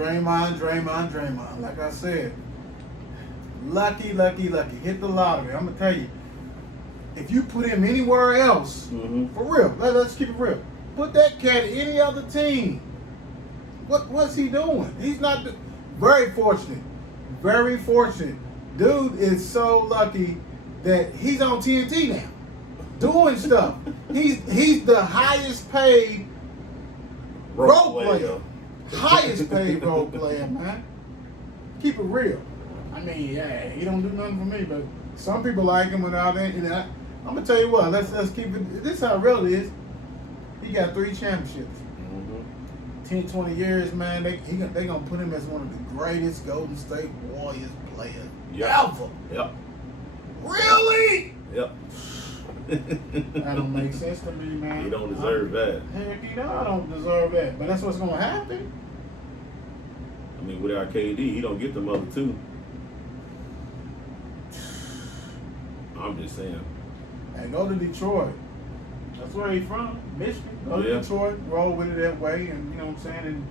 Draymond. Like I said, lucky. Hit the lottery. I'm gonna tell you, if you put him anywhere else, for real, let's keep it real. Put that cat in any other team. What's he doing? He's not very fortunate. Very fortunate. Dude is so lucky that he's on TNT now, doing stuff. He's the highest paid role player. Highest paid role player, man. Keep it real. I mean, yeah, he don't do nothing for me, but some people like him without it. And I'm gonna tell you what. Let's keep it. This is how real it is. He got 3 championships. 10, 20 years, man. They gonna put him as one of the greatest Golden State Warriors players ever. Yep. Really? Yep. That don't make sense to me, man. He don't deserve that. Heck, I don't deserve that. But that's what's gonna happen. I mean, without KD, he don't get them other 2. I'm just saying. Hey, go to Detroit. That's where he's from, Michigan. Go to Detroit, roll with it that way, and you know what I'm saying, and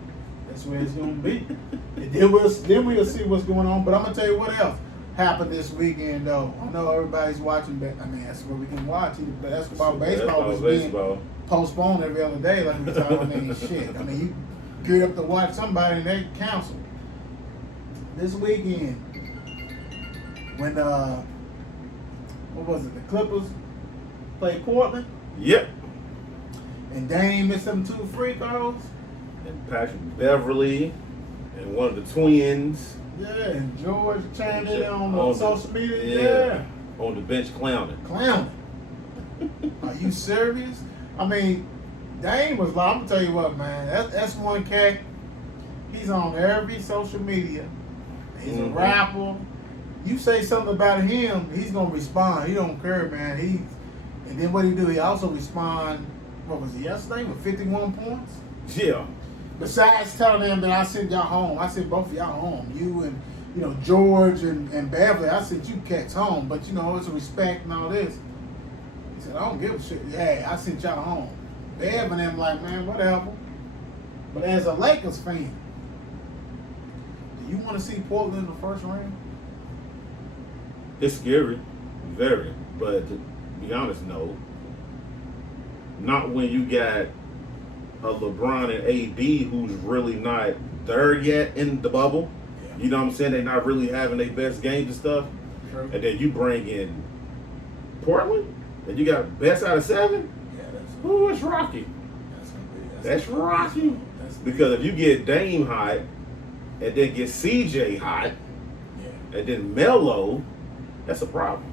that's where it's gonna be. And then we'll see what's going on. But I'm gonna tell you what else happened this weekend, though. I know everybody's watching. I mean, that's where we can watch. But basketball was being postponed every other day. Like we talk, I mean, shit. I mean, you geared up to watch somebody, and they canceled. This weekend, when what was it? The Clippers played Portland. Yep. And Dame missed them 2 free throws. And Patrick Beverly and one of the twins. Yeah, and George chimed in on social media. Yeah. On the bench clowning. Are you serious? I mean, Dame was like, I'm going to tell you what, man. That's one cat. He's on every social media. He's a rapper. You say something about him, he's going to respond. He don't care, man. And then what he do? He also respond. What was it yesterday with 51 points? Yeah. Besides telling them that I sent y'all home, I sent both of y'all home. You and George and Beverly, I sent you cats home. But it's a respect and all this. He said, I don't give a shit. Yeah, I sent y'all home. Bev and them like, man, whatever. But as a Lakers fan, do you want to see Portland in the first round? It's scary, very. But to be honest, no. Not when you got a LeBron and AD who's really not there yet in the bubble. Yeah. You know what I'm saying? They're not really having their best games and stuff. True. And then you bring in Portland, and you got best out of 7. Yeah, it's rocky. That's rocky. Because if you get Dame hot, and then get CJ hot, and then Melo, that's a problem.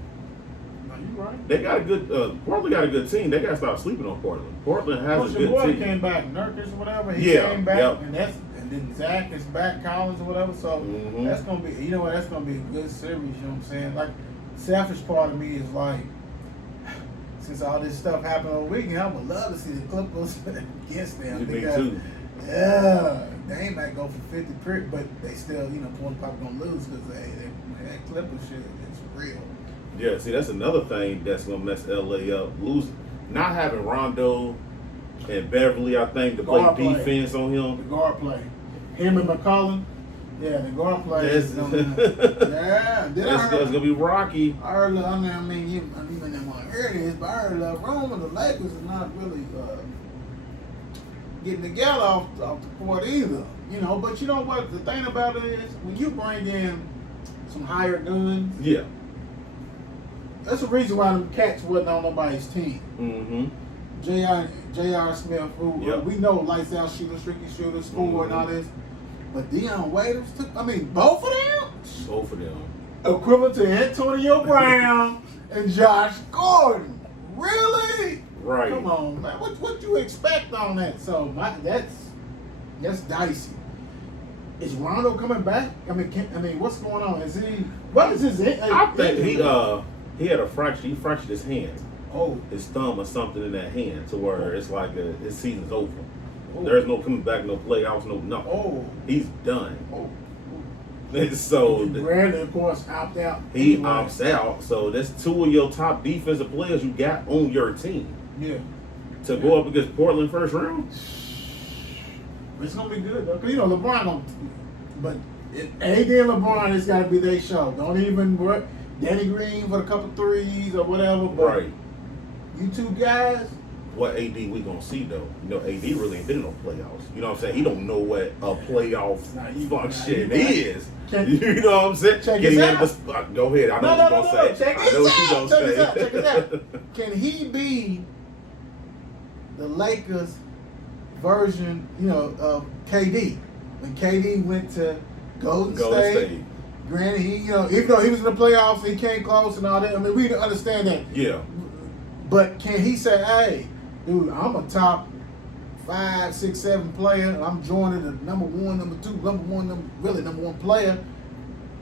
Right. They got a good. Portland got a good team. They got to stop sleeping on Portland. Portland has a good boy team. Came back, Nurkic or whatever. He came back, and then Zach is back, Collins or whatever. So that's gonna be. You know what? That's gonna be a good series. You know what I'm saying? Like, selfish part of me is like, since all this stuff happened over the weekend, I would love to see the Clippers against them. Me too. Yeah, they might go for 50 prick, but they still, Portland probably gonna lose because that Clippers shit is real. Yeah, see, that's another thing that's going to mess LA up. Not having Rondo and Beverly, I think, to play defense on him. The guard play. Him and McCollum. Yeah, the guard play. That's going to be rocky. I heard, you might not hear this, but I heard Rome and the Lakers is not really getting together off the court either. But you know what? The thing about it is, when you bring in some hired guns. Yeah. That's the reason why them cats wasn't on nobody's team. J.R. Smith, who we know lights out shooter, streaky shooter, score and all this. But Dion Waiters both of them? Both of them. Equivalent to Antonio Brown and Josh Gordon. Really? Right. Come on, man. What you expect on that? So that's dicey. Is Rondo coming back? What's going on? What is his? I think he had a fracture. He fractured his hand. Oh. His thumb or something in that hand to where it's like his season's over. Oh. There's no coming back, no playoffs, no nothing. Oh. He's done. Oh. So Bradley, of course, opt out. He opts out. So that's 2 of your top defensive players you got on your team. Yeah. To go up against Portland first round? It's gonna be good though. 'Cause LeBron But AD and LeBron, it's got to be their show. Don't even work. Danny Green for a couple threes or whatever. But Right. you two guys. What AD we gonna see though? You know, AD really ain't been in no playoffs. You know what I'm saying? He don't know what a playoff function is. You know what I'm saying? Check Can he this handle the, go ahead. I know what you're gonna say. Check I know what you're gonna say. Check this out. Can he be the Lakers version, of KD? When KD went to Golden State. Granted, even though he was in the playoffs, he came close and all that. I mean, we understand that. Yeah. But can he say, hey, dude, I'm a top 5, 6, 7 player, and I'm joining the number 1, number 2, number 1 player?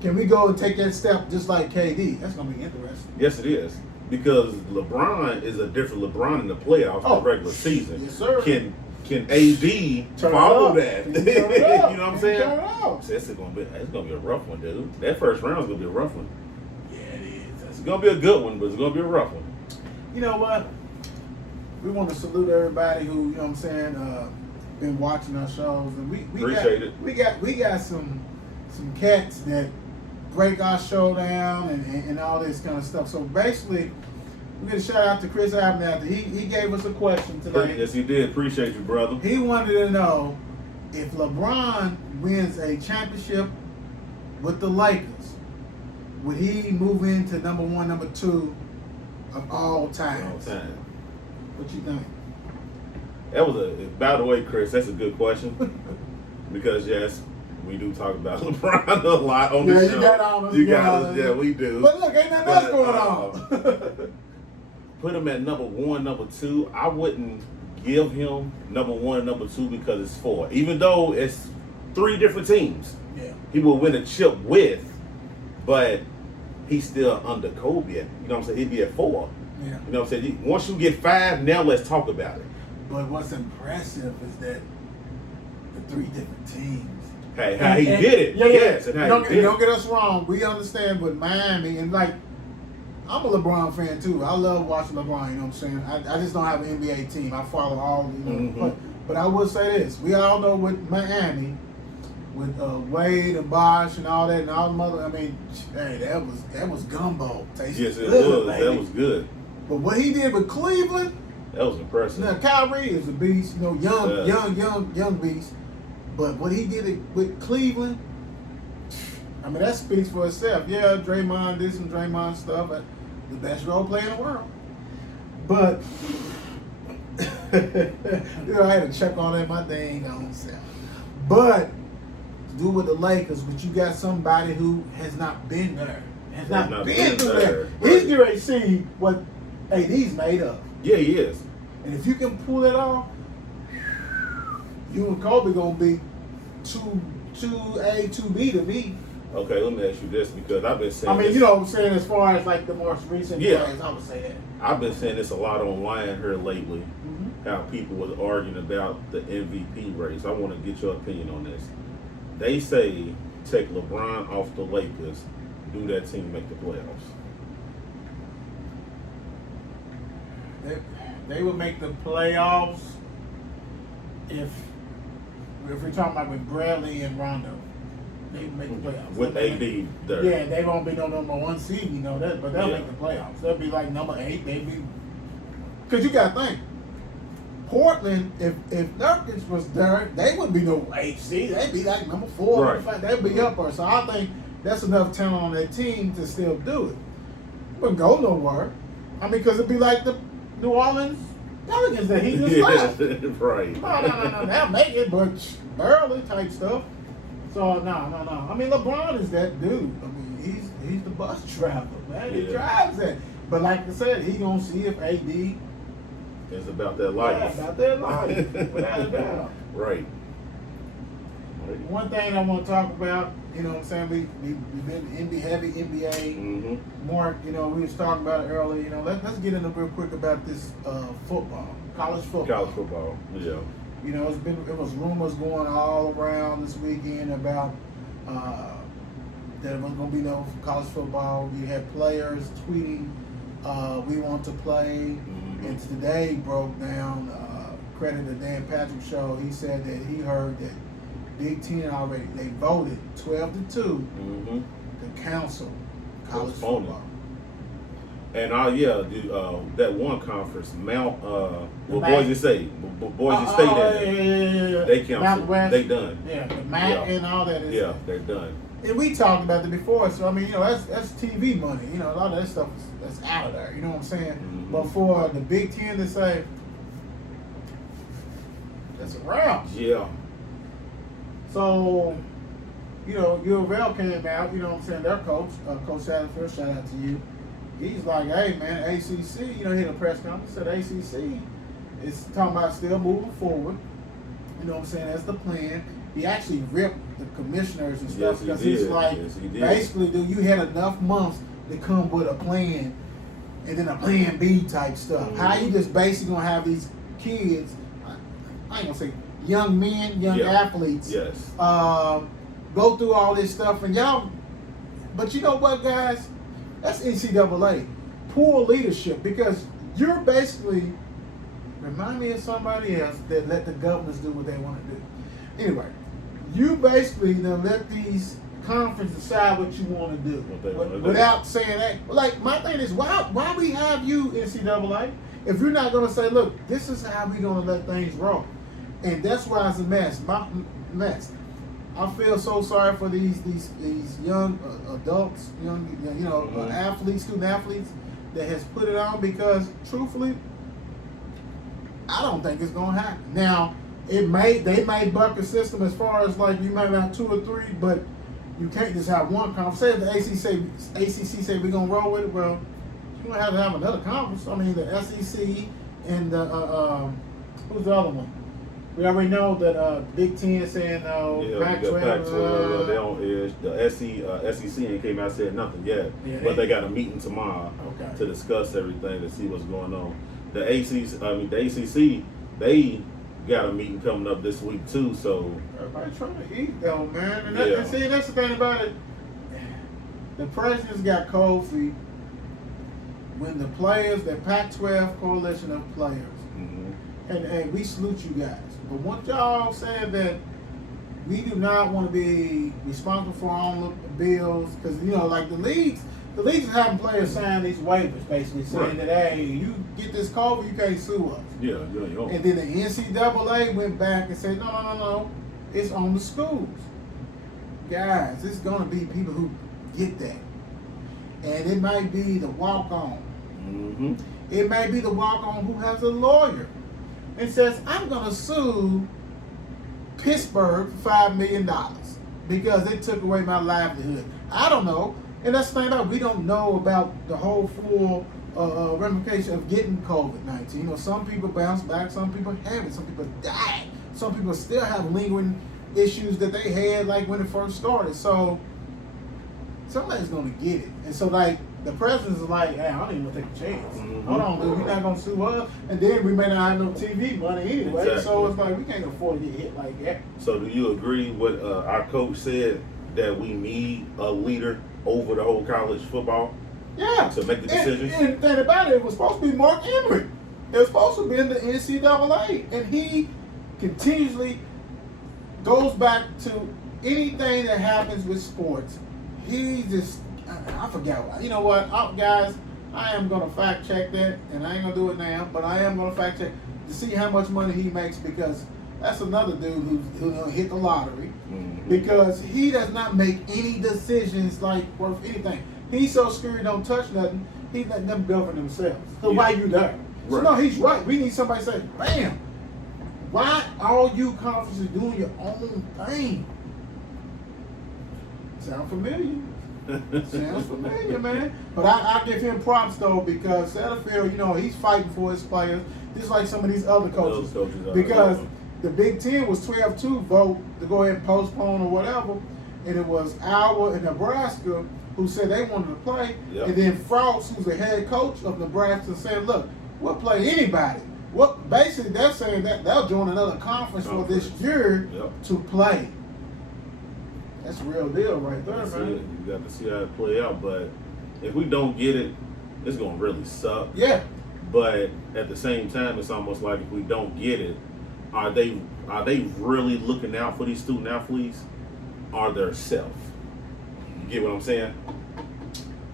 Can we go and take that step just like KD? That's going to be interesting. Yes, it is. Because LeBron is a different LeBron in the playoffs than the regular season. Yes, sir. Can AD follow that? You know what I'm saying? Turn it off. It's gonna be a rough one, dude. That first round is gonna be a rough one. Yeah, it is. It's gonna be a good one, but it's gonna be a rough one. You know what? We want to salute everybody who, been watching our shows, and we Appreciate it. We got some cats that break our show down and all this kind of stuff. So basically, we're gonna shout out to Chris Abernathy. He gave us a question today. Yes, he did. Appreciate you, brother. He wanted to know if LeBron wins a championship with the Lakers, would he move into number 1, number 2 of all time? All time. What you think? That was by the way, Chris, that's a good question. Because yes, we do talk about LeBron a lot on the show. You got us. You got us. Yeah, we do. But look, ain't nothing else going on. Put him at number 1, number 2. I wouldn't give him number 1 and number 2 because it's 4. Even though it's 3 different teams. Yeah. He will win a chip with, but he's still under Kobe. You know what I'm saying? He'd be at 4. Yeah. You know what I'm saying? Once you get 5, now let's talk about it. But what's impressive is that the 3 different teams. Hey, how he did it. Yeah. Yes, and how he did Don't it. get us wrong. We understand with Miami, and I'm a LeBron fan too. I love watching LeBron, you know what I'm saying? I just don't have an NBA team. I follow all, but I will say this. We all know with Miami, with Wade and Bosh and all that, and all the mother, hey, that was gumbo. Tasted Yes, it good, was. baby. That was good. But what he did with Cleveland, That was impressive. now Kyrie is a beast, young beast. But what he did with Cleveland, that speaks for itself. Yeah, Draymond did some Draymond stuff, but the best role player in the world. But I had to check on that my dang own self. But to do with the Lakers, but you got somebody who has not been there, has not been through there. He's getting ready to see what AD's made of. Yeah, he is. And if you can pull it off, you and Kobe gonna be 2A, 2B to me. Okay, let me ask you this because I've been saying. you know what I'm saying, as far as the most recent players, I would say that. I've been saying this a lot online here lately. How people was arguing about the MVP race. I want to get your opinion on this. They say take LeBron off the Lakers, do that team make the playoffs. They would make the playoffs if we're talking about with Bradley and Rondo. They would make the playoffs. With AD there. Yeah, they won't be no number 1 seed, you know that, but they'll Yeah. make the playoffs. They'll be like number 8, maybe. Because you got to think, Portland, if Nurkic was there, they wouldn't be no 8 seed. They'd be like number 4, Right. number 5. They'd be up there. So I think that's enough talent on that team to still do it. Wouldn't go nowhere. Because it'd be like the New Orleans Pelicans that he just left. Right. No. They'll make it, but barely type stuff. So no. LeBron is that dude. He's the bus driver, man. He drives that. But like I said, he gonna see if AD It's about that life. Yeah, about that life. Without a doubt. Right. One thing I want to talk about, you know what I'm saying? We've been heavy NBA. Mark, we was talking about it earlier. Let's get into real quick about this football, college football. College football, yeah. It was rumors going all around this weekend about there was going to be no college football. You had players tweeting, we want to play. And today broke down, credit to Dan Patrick Show, he said that he heard that Big Ten already, they voted 12-2 Mm-hmm. to cancel college Postpone it. football. And that one conference, Mount, MAC. Boise State, Boise State, Yeah. they canceled. Mountain West. They done. Yeah, the MAC and all that. Yeah, they're done. And we talked about that before, so I mean, that's TV money. A lot of that stuff that's out of there. You know what I'm saying? Mm-hmm. But for the Big Ten to say that's a wrap. Yeah. So, U of L came out. You know what I'm saying? Their coach, Coach Satterfield, shout out to you. He's like, hey man, ACC. He had a press conference. Said ACC is talking about still moving forward. You know what I'm saying? That's the plan. He actually ripped the commissioners and stuff because he's like, basically, dude, you had enough months to come with a plan and then a plan B type stuff. Mm-hmm. How you just basically gonna have these kids, I ain't gonna say young men, young athletes, yes, go through all this stuff and y'all, but you know what, guys? That's NCAA. Poor leadership because you're basically, remind me of somebody else that let the governors do what they want to do. Anyway, you basically let these conferences decide what you want to do without saying that. Like, my thing is, why we have you, NCAA, if you're not going to say, look, this is how we're going to let things roll. And that's why it's a mess. I feel so sorry for these young adults, athletes, student athletes that has put it on because, truthfully, I don't think it's going to happen. Now, they may buck a system as far as like you might have 2 or 3, but you can't just have one conference. Say if the ACC say we're gonna roll with it, well, you're gonna have another conference. I mean, the SEC and the who's the other one? We already know that Big Ten saying no. Pac-12, they on edge. The SEC ain't came out and said nothing yet, but they got a meeting tomorrow to discuss everything to see what's going on. The ACC, they got a meeting coming up this week too, so everybody's trying to eat though, man. And see, that's the thing about it. The president's got cold feet when the players, the Pac-12 coalition of players, and we salute you guys. But once y'all said that we do not want to be responsible for our own bills, because like the leagues is having players sign these waivers, basically saying that, hey, you get this COVID, you can't sue us. Yeah. And then the NCAA went back and said, no, it's on the schools. Guys, it's going to be people who get that. And it might be the walk-on. Mm-hmm. It may be the walk-on who has a lawyer and says, I'm going to sue Pittsburgh for $5 million because they took away my livelihood. I don't know. And that's the thing about, we don't know about the whole full ramification of getting COVID-19. Some people bounce back, some people haven't, some people died, some people still have lingering issues that they had like when it first started. So somebody's gonna get it. And so like the president is like, hey, I don't even want to take a chance. Hold on, dude, you're not gonna sue us, and then we may not have no TV money anyway. Exactly. So it's like we can't afford to get hit like that. So do you agree with our coach said that we need a leader over the whole college football? Yeah. To make the decisions? And the thing about it was supposed to be Mark Henry. It was supposed to be in the NCAA. And he continuously goes back to anything that happens with sports. He just, I forgot. You know what, guys, I am going to fact check that. And I ain't going to do it now, but I am going to fact check to see how much money he makes, because that's another dude who hit the lottery. Because he does not make any decisions like worth anything. He's so scared, don't touch nothing. He let them govern themselves. So why you there? So no, he's right. We need somebody to say, bam, why all you conferences doing your own thing? Sound familiar? Sounds familiar, man. But I give him props though, because Satterfield, he's fighting for his players, just like some of these other coaches. Because the Big Ten was 12-2 vote to go ahead and postpone or whatever, and it was Iowa and Nebraska who said they wanted to play, and then Frost, who's the head coach of Nebraska, said, look, we'll play anybody. Basically, they're saying that they'll join another conference for this year to play. That's a real deal right there, man. You got to see how it play out, but if we don't get it, it's going to really suck. Yeah. But at the same time, it's almost like if we don't get it, are they really looking out for these student athletes or their self? You get what I'm saying?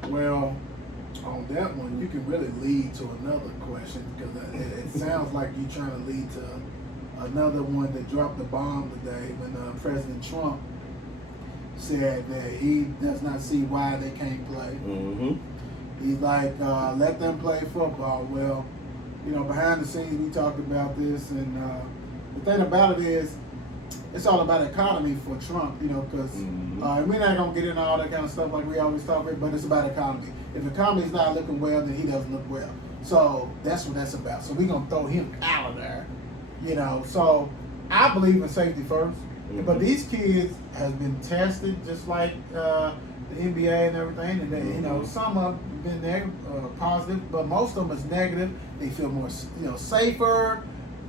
Well, on that one, you can really lead to another question because it sounds like you're trying to lead to another one that dropped the bomb today when President Trump said that he does not see why they can't play. Mm-hmm. He's like, let them play football. Well, you know, behind the scenes we talked about this, and the thing about it is, it's all about economy for Trump, you know, because we're not going to get into all that kind of stuff like we always talk about, but it's about economy. If the economy's not looking well, then he doesn't look well. So that's what that's about. So we're going to throw him out of there, you know. So I believe in safety first. But these kids have been tested just like the NBA and everything. And they, you know, some have been negative, positive, but most of them is negative. They feel more, you know, safer.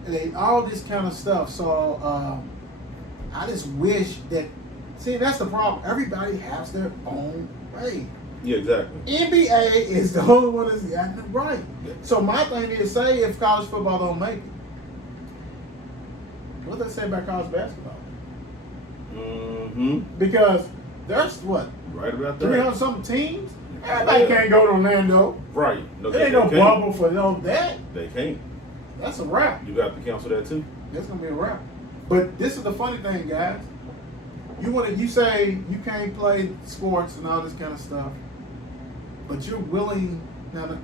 They all this kind of stuff. So I just wish that. See, that's the problem. Everybody has their own way. Yeah, exactly. NBA is the only one that's gotten it right. So my thing is, say if college football don't make it, what does that say about college basketball? Mm-hmm. Because there's what? Right about that. 300 something teams? Everybody can't go to Orlando. Right. No, There ain't no bubble for that. They can't. That's a wrap. You got to cancel that too. That's gonna be a wrap. But this is the funny thing, guys. You say you can't play sports and all this kind of stuff, but you're willing to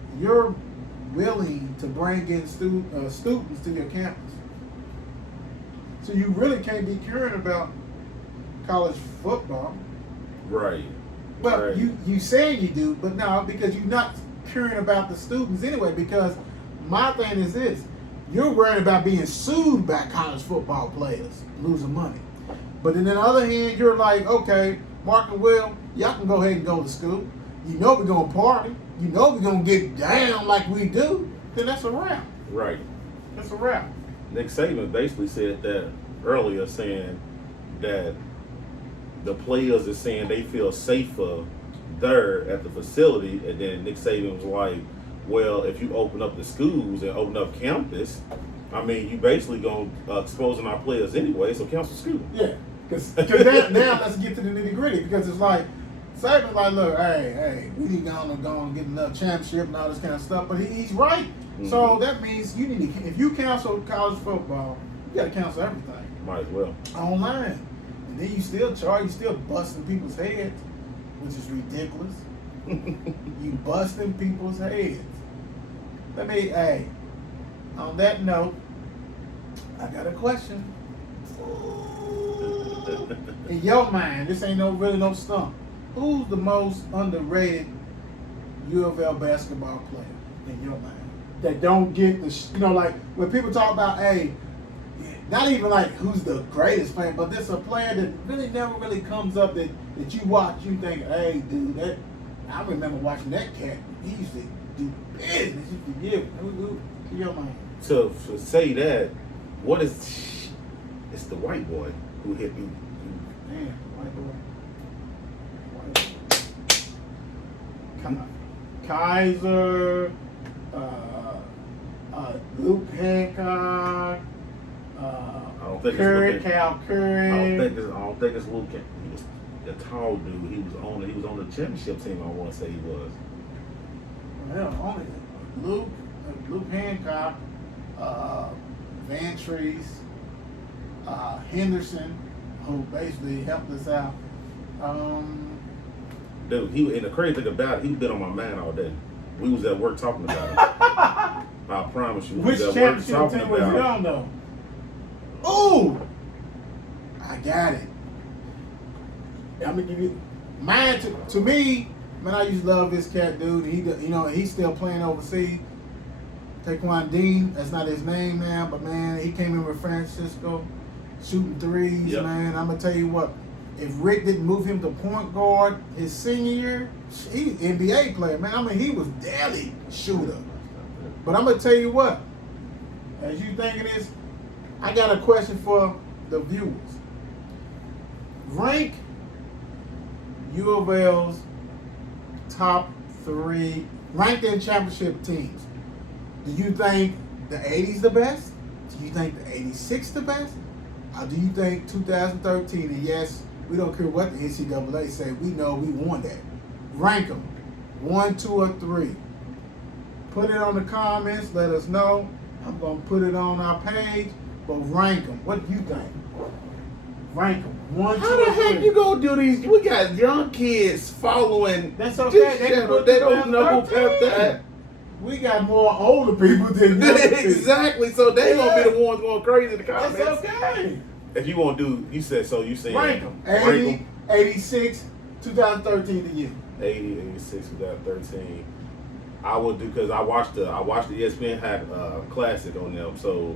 bring in students to your campus. So you really can't be caring about college football. Right. But right. you say you do, but no, because you're not caring about the students anyway. Because my thing is this: you're worried about being sued by college football players losing money. But then on the other hand, you're like, okay, Mark and Will, y'all can go ahead and go to school. You know we're gonna party. You know we're gonna get down like we do. Then that's a wrap. Right. That's a wrap. Nick Saban basically said that earlier, saying that the players are saying they feel safer there at the facility, and then Nick Saban was like, well, if you open up the schools and open up campus, I mean, you basically going to exposing our players anyway, so cancel school. Yeah, because now let's get to the nitty gritty, because it's like, Saban's like, look, hey, we need to go and get another championship and all this kind of stuff, but he's right. Mm-hmm. So that means you need to, if you cancel college football, you got to cancel everything. Might as well. Online. And then you still busting people's heads, which is ridiculous. You busting people's heads. On that note, I got a question. In your mind, this ain't really no stump. Who's the most underrated U of L basketball player in your mind? That don't get the, like when people talk about, not even like who's the greatest player, but there's a player that really never really comes up that you watch, you think, hey, dude, I remember watching that cat. He used to do business. He used to give. Who your mind? To say that, what is? It's the white boy who hit me. Man, white boy. Kaiser, Luke Hancock, Curry, Cal Curry. I don't think it's Luke. He was the tall dude. He was on the championship team. I want to say he was. Well, only Luke Hancock, Van Treese, Henderson, who basically helped us out. Dude, and the crazy thing about it, he's been on my mind all day. We was at work talking about it. I promise you. Which championship team was he on though? Ooh, I got it. I'm gonna give you mine. To me, man, I used to love this cat, dude. He's still playing overseas. Taquan Dean, that's not his name now, but man, he came in with Francisco, shooting threes, yep. Man. I'm gonna tell you what. If Rick didn't move him to point guard his senior year, he NBA player, man. I mean, he was deadly shooter. But I'm gonna tell you what. As you thinking this, I got a question for the viewers. Rank U of L's top 3 ranked in championship teams. Do you think the 80's the best? Do you think the 86 the best? Or do you think 2013? And yes, we don't care what the NCAA say. We know we won that. Rank them. 1, 2, or 3. Put it on the comments. Let us know. I'm going to put it on our page. But rank them. What do you think? Rank them. 1, 2, How the or 3. heck you gonna do these? We got young kids following. That's okay. this They channel. put They don't know 2013. that. We got more older people than young people. Exactly. So they gonna be the ones going crazy in the comments. That's okay. If you want to do, you said so. You said Rank them. Rank 80, 'em. 86, 2013 to you. 80, 86, 2013. I will do because I watched the ESPN had classic on them. So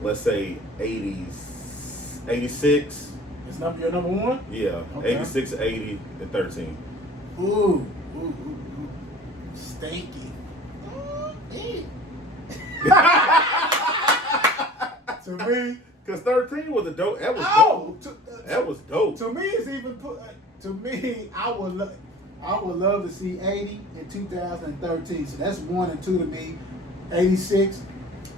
let's say 80s, 86. It's your number one? Yeah, Okay. 86, 80, and 13. Ooh. Stinky. To me, Because 13 was a dope. That was dope. That was dope. To me, it's even to me. I would love to see 80 in 2013. So that's 1 and 2 to me. 86,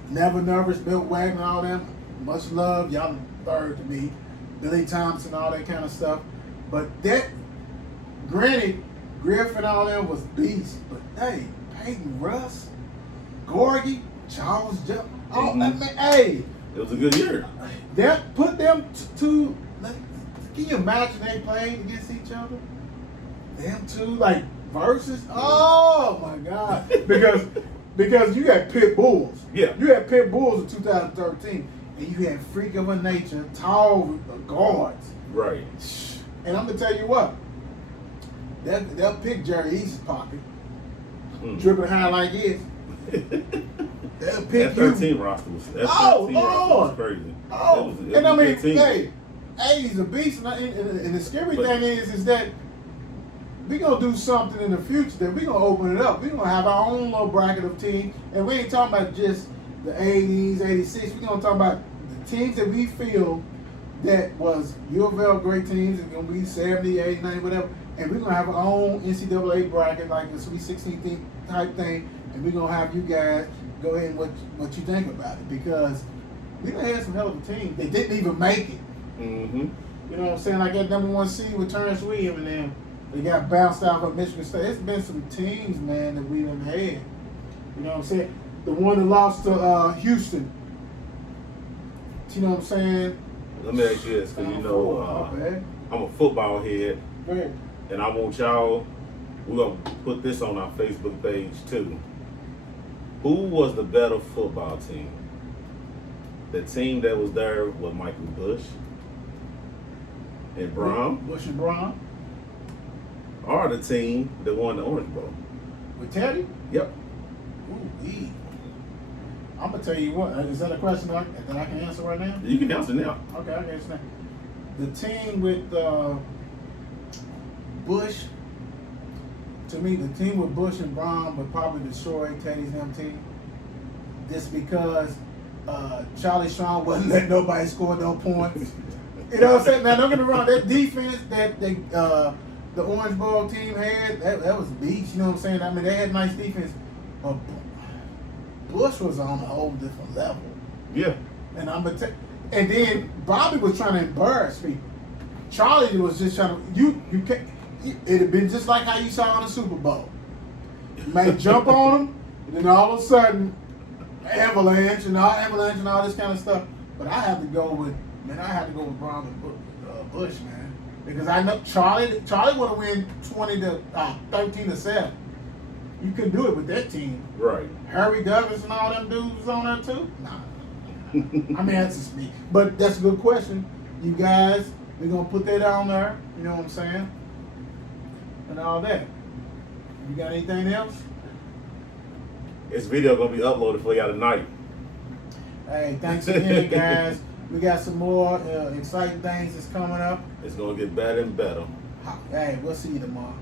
Never Nervous, Bill Wagner, all them. Much love, y'all third to me. Billy Thompson, all that kind of stuff. But that, granted, Griffin, all them was beast. But hey, Peyton Russ, Gorgie, Charles Jones. Oh, man, hey. It was a good year. That put them to. Can you imagine they played against each other? Them two like versus. Oh my God! Because you had pit bulls. Yeah. You had pit bulls in 2013, and you had freak of a nature, tall guards. Right. And I'm gonna tell you what. They'll pick Jerry East's pocket, dripping high like this. They'll pick That 13 roster was. That 13 roster was crazy. Oh, It was and I a mean, good team. hey, 80's a beast, and the scary thing is that we're gonna do something in the future that we're gonna open it up. We're gonna have our own little bracket of teams, and we ain't talking about just the 80s, 86. We're gonna talk about the teams that we feel that was U of L great teams. It's gonna be 70, 80, 90, whatever, and we're gonna have our own NCAA bracket, like the Sweet 16 type thing, and we're gonna have you guys go ahead and what you think about it, because we done had some hell of a team. They didn't even make it. Mm-hmm. You know what I'm saying? Like that number 1 seed with Terrence Williams, and then they got bounced out of Michigan State. It's been some teams, man, that we done had. You know what I'm saying? The one that lost to Houston. You know what I'm saying? Let me ask you this, because you know I'm a football head, Go ahead. and I want y'all. We're gonna put this on our Facebook page too. Who was the better football team? The team that was there with Michael Bush and Brown, Bush and Brown. or the team that won the Orange Bowl? With Teddy? Yep. Ooh, I'm going to tell you what. Is that a question that I can answer right now? You can answer now. Okay, I can answer now. The team with Bush, to me, the team with Bush and Brown would probably destroy Teddy's them team. Just because Charlie Strong wasn't letting nobody score no points. You know what I'm saying? Now, don't get me wrong, that defense that the Orange Bowl team had, that was beast. You know what I'm saying? I mean, they had nice defense. But Bush was on a whole different level. Yeah. And and then Bobby was trying to embarrass people. Charlie was just trying to you can't. It'd have been just like how you saw in the Super Bowl. You may jump on them, and then all of a sudden, avalanche and all this kind of stuff. But I had to go with Brown and Bush, man, because I know Charlie would have win 13-7. You couldn't do it with that team. Right. Harry Douglas and all them dudes was on there too. Nah. I mean, that's just me. But that's a good question. You guys, we're going to put that on there. You know what I'm saying? And all that. You got anything else? This video going to be uploaded for y'all tonight. Hey, thanks again, guys. We got some more exciting things that's coming up. It's going to get better and better. Hey, we'll see you tomorrow.